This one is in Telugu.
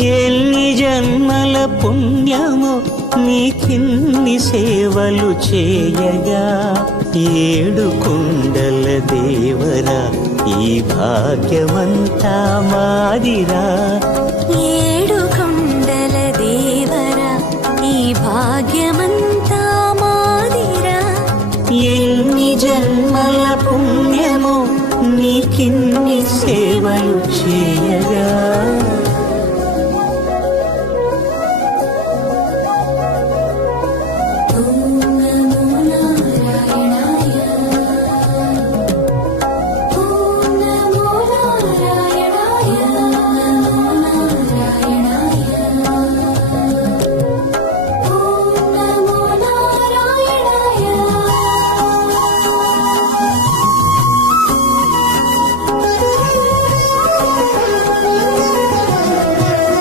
ఎన్ని జన్మల పుణ్యమో నీకిన్ని సేవలు చేయగా, ఏడు కొండల దేవరా ఈ భాగ్యమంతా మాదిరా. ఏడు కొండల దేవరా ఈ భాగ్యమంతా మాదిరా. ఎన్ని జన్మల పుణ్యమో నీకిన్ని సేవలు చేయ